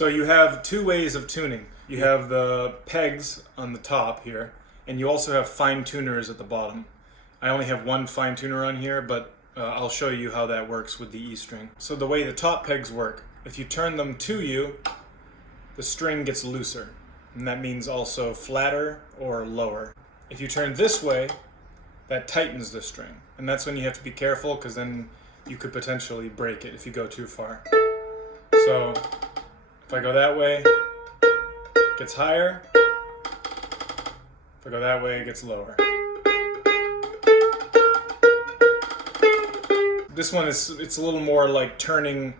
So you have two ways of tuning. You have the pegs on the top here, and you also have fine tuners at the bottom. I only have one fine tuner on here, but I'll show you how that works with the E string. So the way the top pegs work, if you turn them to you, the string gets looser, and that means also flatter or lower. If you turn this way, that tightens the string, and that's when you have to be careful, because then you could potentially break it if you go too far. So if I go that way, it gets higher. If I go that way, it gets lower. This one it's a little more like tightening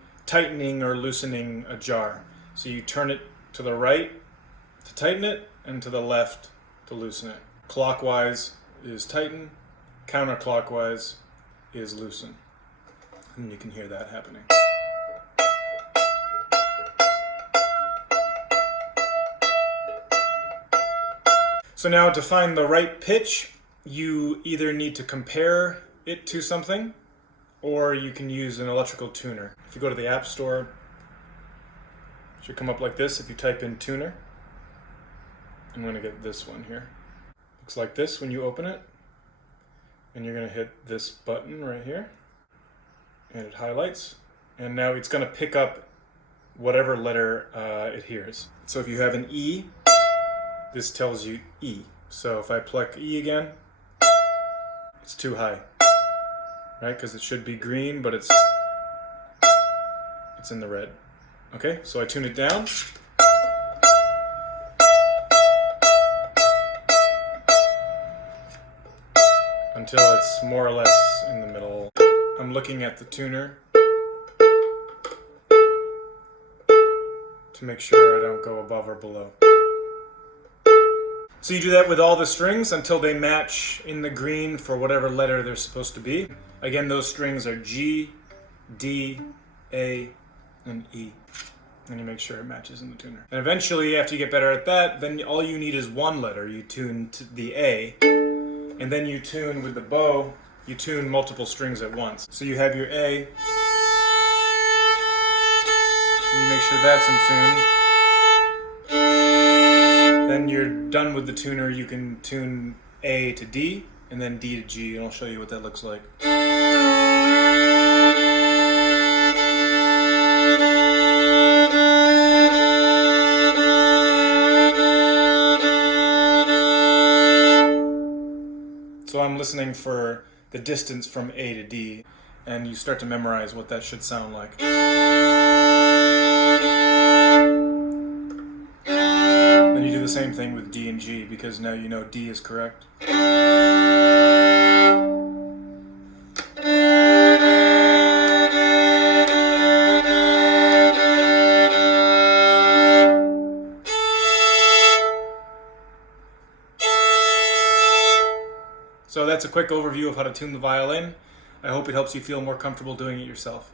or loosening a jar. So you turn it to the right to tighten it, and to the left to loosen it. Clockwise is tighten, counterclockwise is loosen. And you can hear that happening. So now to find the right pitch, you either need to compare it to something, or you can use an electrical tuner. If you go to the App Store, it should come up like this if you type in tuner. I'm going to get this one here. Looks like this when you open it. And you're going to hit this button right here. And it highlights. And now it's going to pick up whatever letter it hears. So if you have an E, this tells you E. So if I pluck E again, it's too high. Right? Because it should be green, but it's in the red. Okay, so I tune it down. Until it's more or less in the middle. I'm looking at the tuner to make sure I don't go above or below. So you do that with all the strings until they match in the green for whatever letter they're supposed to be. Again, those strings are G, D, A, and E. And you make sure it matches in the tuner. And eventually, after you get better at that, then all you need is one letter. You tune to the A, and then you tune with the bow, you tune multiple strings at once. So you have your A, and you make sure that's in tune. Then you're done with the tuner. You can tune A to D, and then D to G, and I'll show you what that looks like. So I'm listening for the distance from A to D, and you start to memorize what that should sound like. Then you do the same thing with D and G, because now you know D is correct. So that's a quick overview of how to tune the violin. I hope it helps you feel more comfortable doing it yourself.